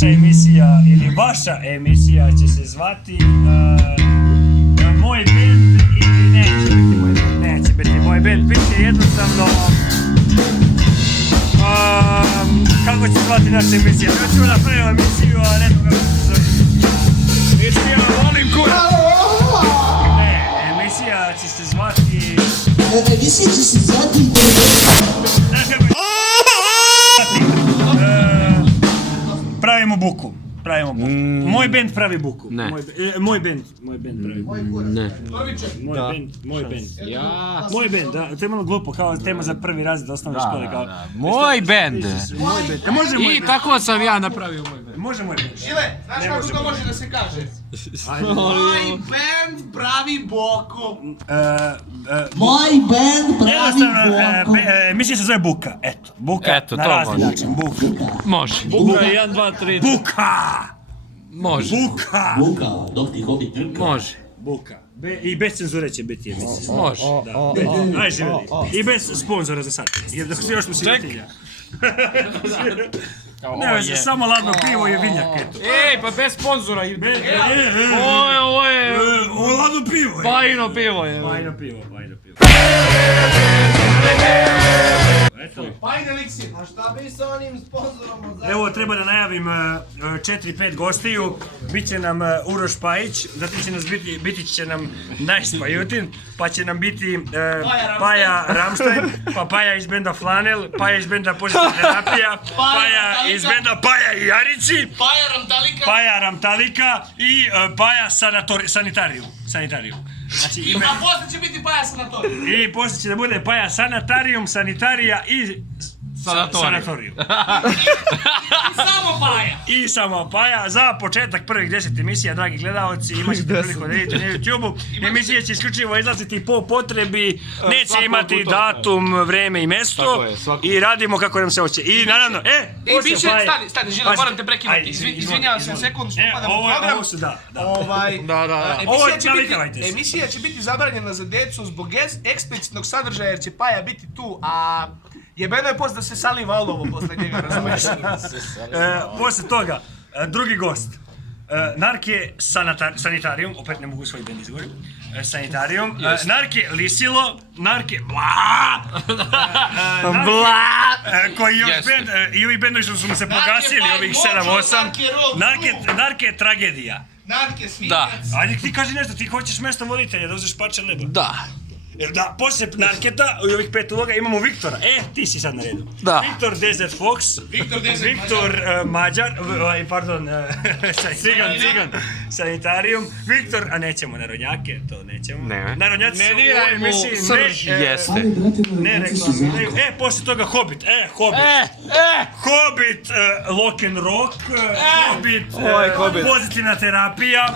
naša emisija ili vaša emisija će se zvati Moj bend ili neće biti moj bend. Neće biti moj bend, bit će jednostavno kako će zvati naša emisija. Mi ćemo napraviti emisiju, a ne znam kako će se zove. Emisija Volim kurac. Ne, emisija će se zvati... Emisija će se zvati... Znaš kako je? Pravimo buku. Pravimo buku. Moj bend pravi buku. Ne. Moj bend pravi buku. Ne. Moj bend. Ja. Moj bend, da. To je malo glupo, kao tema za prvi razred osnovne škole. Kao... Moj bend. Moj bend. Može moj I bend. tako sam ja napravio moj bend. Može moj bend. Žile, znaš kako to može da se kaže? Moj band pravi boku. Moj band pravi Jednostavno, boku. emisija se zove Buka. Eto, Buka Eto, na to razni može. način. Buka. Može. Buka 1, 2, 3. Buka! Može. Buka! Buka, dok ti hobi trka. Može. Buka. I bez cenzure će biti emisija. Može. Da. Aj, živjeli. I bez sponzora za sad. Jer dok se još mu sirotinja. Ne veze, samo ladno pivo i vinjak, eto. Ej, pa bez sponzora. Ovo je ladno pivo je. bajno pivo je. Bajno pivo. Eto. Bajne liksir. A šta bi sa onim sponzorom od zadnje? Evo, treba da najavim 4-5 gostiju. Biće nam Uroš Pajić, zatim će nas biti će nam Najs Pajutin, pa će nam biti Paja Ramstein, pa Paja iz benda Flanel, Paja iz benda Pozitivna terapija, Paja iz benda Paja i Jarici, Paja Ramtalika i Paja Sanitarijum. Znači ime... A posle će biti Paja Sanatorij. I poslije će da bude Paja Sanatarijum, Sanitarija i Sanatoriju. I samo Paja. I samo Paja. Za početak prvih 10 emisija, dragi gledalci, imat ćete priliku da vidite na YouTube-u. Emisije će isključivo izlaziti po potrebi, neće imati datum, vreme i mesto. I radimo kako nam se hoće. I naravno, Biće, stani, Žila, moram te prekinuti. Izvinjavam se sekund što upadam u program. Ovo su, da. Emisija će biti zabranjena za decu zbog eksplicitnog sadržaja jer će Paja biti tu, a jebeno je post da se saliva olovo posle njega, razumiješ? Posle toga, drugi gost. Narke Sanitarijum, opet ne mogu svoj bend izgovoriti. Sanitarijum, Narke Lisilo, Narke Bla, koji još bend, i ovi bendovi što su mu se pogasili, ovih 7-8, Narke Tragedija. Narke Svinjac. Ajde ti kaži nešto, ti hoćeš mesto voditelja da uzeš parče leba. Da. Da, poslije Narketa i ovih 5 uloga imamo Viktora. Ti si sad na redu. Da. Viktor Desert Fox. Viktor Mađar. Pardon, Cigan. Sanitarijum. Viktor, a nećemo narodnjake, to nećemo. Ne. Narodnjaci su u ovoj emisiji Jeste. ne reklamiraju. Poslije toga Hobbit. Hobbit, Lock and Rock. Hobbit, Pozitivna terapija.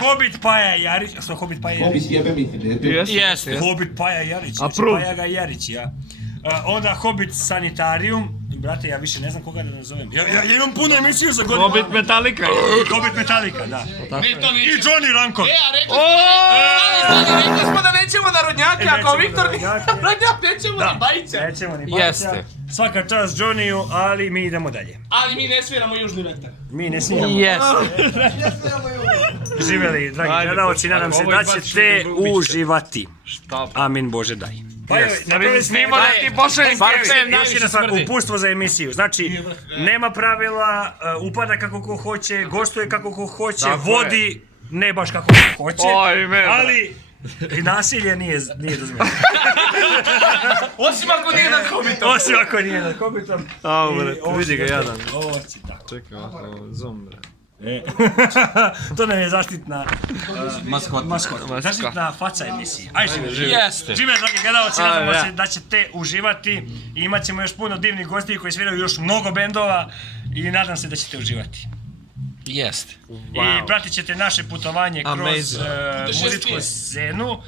Hobbit Paja Jarić. Što Hobbit Paja Jarić? Hobbit jebe mi te. Jeste. Hobbit Paja Jarić, Paja ga Jarić, ja. Onda Hobbit Sanitarijum, brate, ja više ne znam koga da nazovem. Ja imam puno emisiju za godinu. Hobbit Metallica. Hobbit Metallica, da. I Johnny Ranko. Rekli smo da nećemo narodnjake, ako Viktor nije narodnjak, nećemo ni Bajića. Nećemo ni Bajića. Jeste. Svaka čast Johnny-u, ali mi idemo dalje. Ali mi ne sviramo južni vetar. Mi ne snimamo. Jeste. Živjeli, dragi gledalci, nadam se da ćete uživati. Amin Bože daj. Da snimo da ti pošaljem kevi. Još jedna stvar, uputstvo za emisiju. Znači, nema pravila, upada kako ko hoće, gostuje kako ko hoće, vodi ne baš kako ko hoće, ali nasilje nije dozvoljeno. Osim ako nije nad Hobbitom. Osim ako nije nad Hobbitom. Vidi ga jadan. Ovo će tako. Čekaj, zombre. To nam je zaštitna maskota. Zaštitna faca emisije. Aj žive. Jeste. Žive, dragi gledalci, nadamo se da ćete uživati i imat ćemo još puno divnih gostiju koji sviraju još mnogo bendova i nadam se da ćete uživati. Jeste. I pratit ćete naše putovanje kroz muzičku scenu.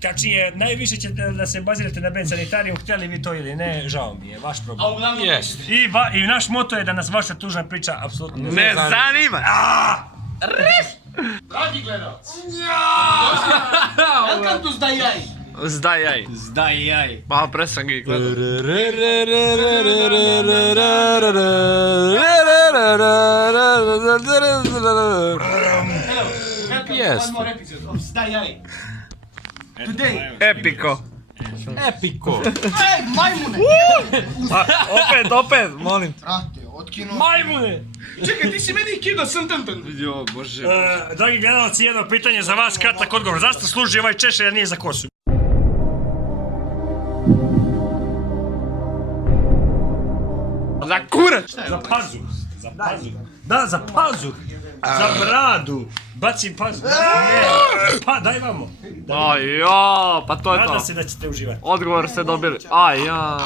Tačnije, najviše ćete da se bazirate na band Sanitarijum, htjeli vi to ili ne, žao mi je, vaš problem. Jeste. I naš moto je da nas vaša tužna priča apsolutno Ne zanima. Dragi gledalci. Welcome to Zdajaj. Zdajaj. Malo presam ga i gledam. Jest. One more episode of Zdaj jaj. Today. Epiko. Epiko. Ej, majmune! Opet, molim. Brate, otkinuo. Majmune! Čekaj, ti si meni kido sam tantan. Jo, bože. Dragi gledalci, jedno pitanje za vas, kratak odgovor. Zašto služi ovaj češelj, a nije za kosu? Za kurac! Za pazuh. Za pazuh. Da, za pazuh. Za bradu. Bacim pazuh. Ne, pa daj vamo. Aj, jo, pa to je Nadam to. se da ćete uživati. Odgovor ste dobili. Aj, ja.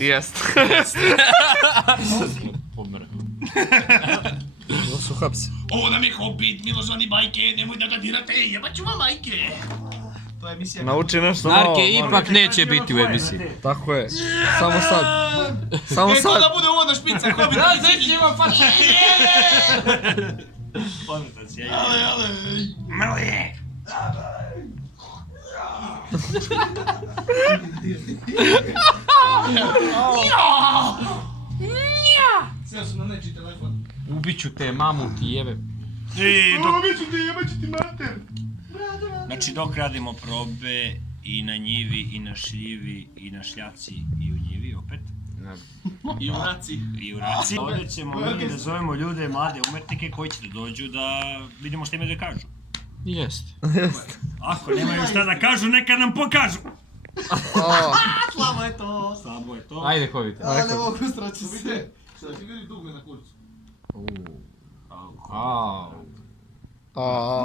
Jest. Ovo su hapsi. Ovo nam je Hobbit, Milošani bajke, nemoj da ga dirate, jebat ću vam majke. To je emisija. Nauči nešto novo. Narke molim. ipak neće biti u emisiji. Tako je. Samo sad. Samo E, to sad. da bude uvodna špica, Hobbit. Zeći ima faša. Sve su na nečiji telefon. Ubiću te, mamu ti jebe. Ubiću ti, jebat ću ti mater. Znači dok radimo probe i na njivi, i na šljivi, i na šljaci, i u njivi opet. I u raci. I u raci. Ovdje ćemo mi da zovemo ljude, mlade umetnike koji će da dođu da vidimo što imaju da kažu. Jest. Ako nemaju šta da kažu, neka nam pokažu. Slabo je to. Slabo je to. Ajde, hovite. Ne mogu straći se. Šta ti vidi dugle na kurcu? Au.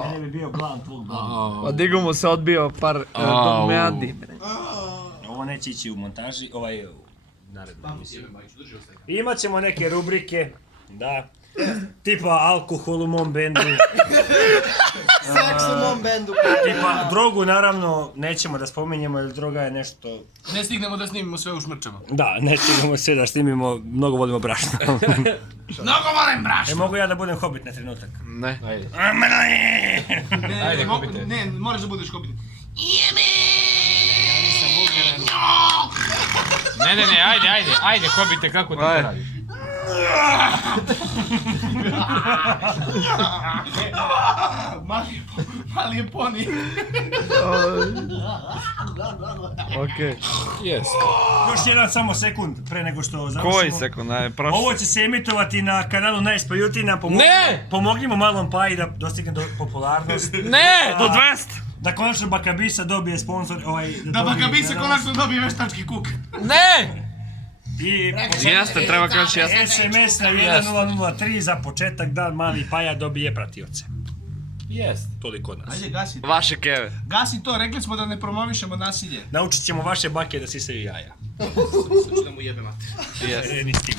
Mene bi bio plan tvog blana. Pa digu mu se odbio par dogmeadi. Ovo neće ići u montaži, ovaj u narednoj emisiji. Imat ćemo neke rubrike, da. Tipa alkohol u mom bendu. Seks u mom bendu. Tipa drogu naravno nećemo da spominjemo jer droga je nešto... Ne stignemo da snimimo sve u šmrčama. Da, ne stignemo sve da snimimo, mnogo volimo brašno. Mnogo volim brašno! Mogu ja da budem Hobbit na trenutak? Ne. Ajde. Ne, Ajde, Hobbite. ne, moraš da budeš Hobbit. Ne, ajde, hovite, kako ti to Ajde. radiš? Mali je poni. Okej. Jest. Još jedan samo sekund pre nego što završimo. Koji sekund, aj, prošlo. Ovo će se emitovati na kanalu Nice pa Jutina. Ne! Pomognimo malom Paji da dostigne popularnost. Ne! Do 200! Da konačno Bakabisa dobije sponsor, Da Bakabisa konačno dobije veštački kuk. Ne! I Jeste, treba kaći jeste. SMS na 1003 za početak da mali Paja dobije pratioce. Jest. Toliko od nas. Ajde, gasi. Vaše keve. Gasi to, rekli smo da ne promovišemo nasilje. Naučit ćemo vaše bake da sisaju jaja. Sad ću da mu jebe mater. Jeste. Ni s tim.